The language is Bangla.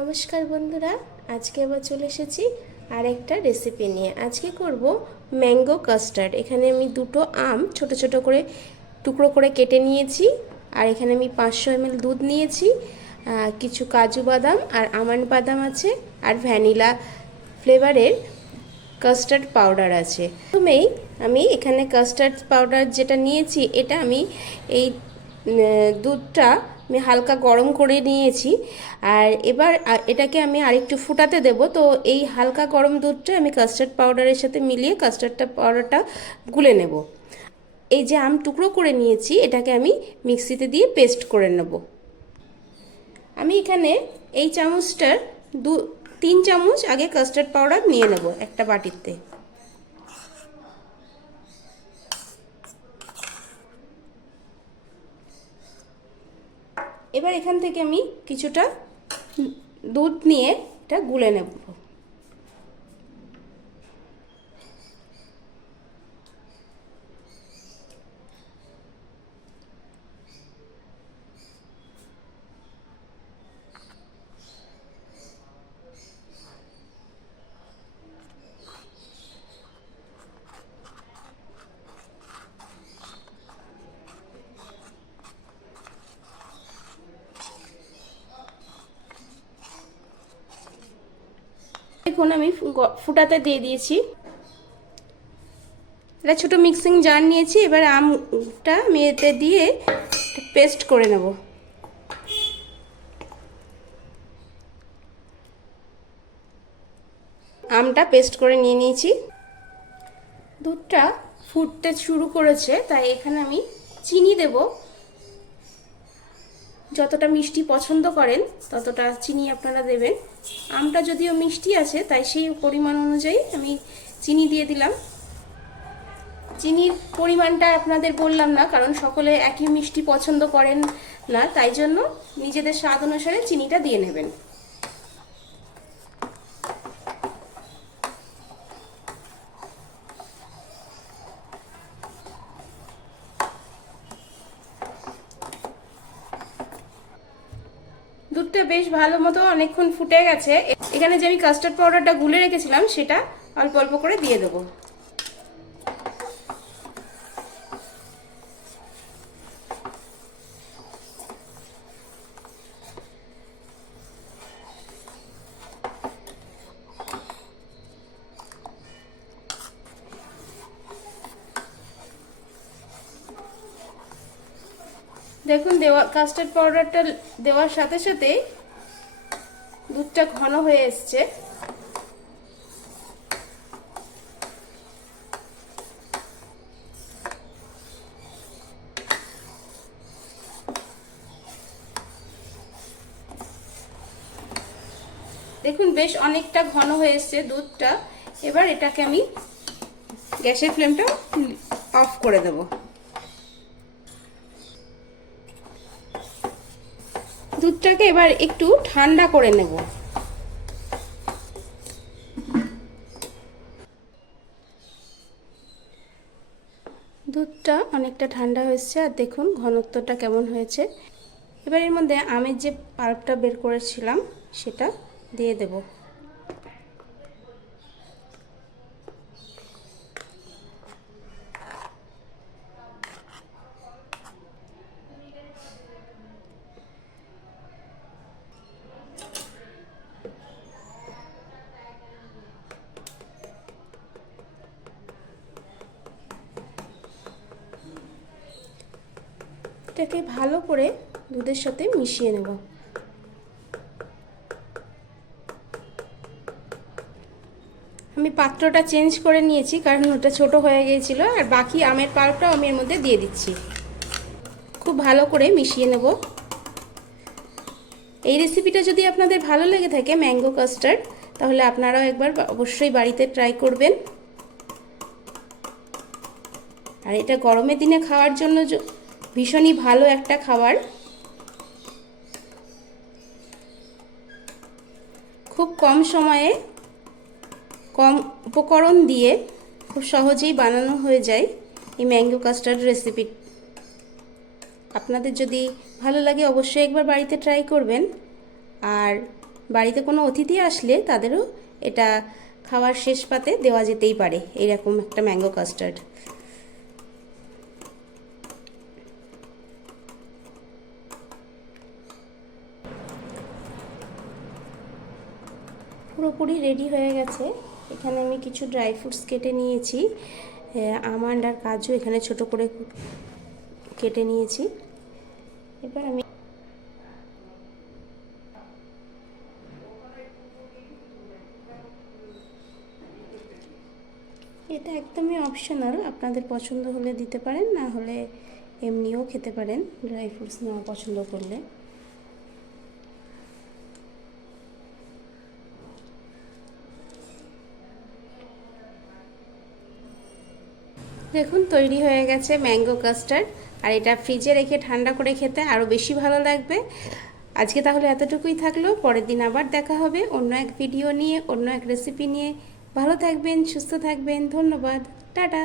নমস্কার বন্ধুরা, আজকে আবার চলে এসেছি আরেকটা রেসিপি নিয়ে। আজকে করব ম্যাঙ্গো কাস্টার্ড। এখানে আমি দুটো আম ছোট ছোট করে টুকরো করে কেটে নিয়েছি, আর এখানে আমি 500 ml দুধ নিয়েছি, কিছু কাজু বাদাম আর আমন্ড বাদাম আছে, আর ভ্যানিলা ফ্লেভারের কাস্টার্ড পাউডার আছে। প্রথমেই আমি এখানে কাস্টার্ড পাউডার যেটা নিয়েছি, এটা আমি এই দুধটা আমি হালকা গরম করে নিয়েছি, আর এবার এটাকে আমি আরেকটু ফুটাতে দেব। তো এই হালকা গরম দুধটা আমি কাস্টার্ড পাউডারের সাথে মিলিয়ে পাউডারটা গুলে নেব। এই যে আম টুকরো করে নিয়েছি, এটাকে আমি মিক্সিতে দিয়ে পেস্ট করে নেব। আমি এখানে এই চামচটার 3 চামচ আগে কাস্টার্ড পাউডার নিয়ে নেব একটা বাটিতে। এবার এখান থেকে আমি কিছুটা দুধ নিয়ে এটা গুলে নেব। এখন আমি ফুটাতে দিয়ে দিয়েছি। এটা ছোট মিক্সিং জার নিয়েছি। এবার আমটা আমি এতে দিয়ে পেস্ট করে নেব। আমটা পেস্ট করে নিয়ে নিয়েছি। দুধটা ফুটতে শুরু করেছে, তাই এখানে আমি চিনি দেব। যতটা মিষ্টি পছন্দ করেন ততটা চিনি আপনারা দেবেন। আমটা যদিও মিষ্টি আছে, তাই সেই পরিমাণ অনুযায়ী আমি চিনি দিয়ে দিলাম। চিনির পরিমাণটা আপনাদের বললাম না, কারণ সকলে একই মিষ্টি পছন্দ করেন না, তাই জন্য নিজেদের স্বাদ অনুসারে চিনিটা দিয়ে নেবেন। দুধটা বেশ ভালো মতো অনেকক্ষণ ফুটে গেছে। এখানে যে আমি কাস্টার্ড পাউডারটা গুলে রেখেছিলাম, সেটা অল্প অল্প করে দিয়ে দেবো। দেখুন, কাস্টার্ড পাউডারটা দেওয়ার সাথে সাথে দুধটা ঘন হয়ে এসছে। দেখুন, বেশ অনেকটা ঘন হয়ে এসছে দুধটা। এবার এটাকে আমি গ্যাসের ফ্লেমটা অফ করে দেব। দুধটাকে এবার একটু ঠান্ডা করে নেব। দুধটা অনেকটা ঠান্ডা হয়েছে, আর দেখুন ঘনত্বটা কেমন হয়েছে। এবার এর মধ্যে আমের যে পাল্পটা বের করেছিলাম সেটা দিয়ে দেব। এটাকে ভালো করে দুধের সাথে মিশিয়ে নেব। আমি পাত্রটা চেঞ্জ করে নিয়েছি, কারণ ওটা ছোট হয়ে গিয়েছিল, আর বাকি আমের পাল্পটাও আমি এর মধ্যে দিয়ে দিচ্ছি। খুব ভালো করে মিশিয়ে নেব। এই রেসিপিটা যদি আপনাদের ভালো লেগে থাকে, ম্যাঙ্গো কাস্টার্ড, তাহলে আপনারাও একবার অবশ্যই বাড়িতে ট্রাই করবেন। আর এটা গরমের দিনে খাওয়ার জন্য ভীষণই ভালো একটা খাবার। খুব কম সময়ে কম উপকরণ দিয়ে খুব সহজেই বানানো হয়ে যায় এই ম্যাঙ্গো কাস্টার্ড রেসিপি। আপনাদের যদি ভালো লাগে অবশ্যই একবার বাড়িতে ট্রাই করবেন। আর বাড়িতে কোনো অতিথি আসলে তাদেরও এটা খাওয়ার শেষ পাতে দেওয়া যেতেই পারে, এইরকম একটা ম্যাঙ্গো কাস্টার্ড। পুরোপুরি রেডি হয়ে গেছে। এখানে আমি কিছু ড্রাই ফ্রুটস কেটে নিয়েছি, আমন্ড আর কাজু এখানে ছোট করে কেটে নিয়েছি। এবার আমি এটা একদমই অপশনাল, আপনাদের পছন্দ হলে দিতে পারেন, না হলে এমনিও খেতে পারেন ড্রাই ফ্রুটস না পছন্দ করলে। দেখুন তৈরি হয়ে গেছে ম্যাঙ্গো কাস্টার্ড, আর এটা ফ্রিজে রেখে ঠান্ডা করে খেতে আরও বেশি ভালো লাগবে। আজকে তাহলে এতটুকুই থাকলো, পরের দিন আবার দেখা হবে অন্য এক ভিডিও নিয়ে, অন্য এক রেসিপি নিয়ে। ভালো থাকবেন, সুস্থ থাকবেন, ধন্যবাদ, টাটা।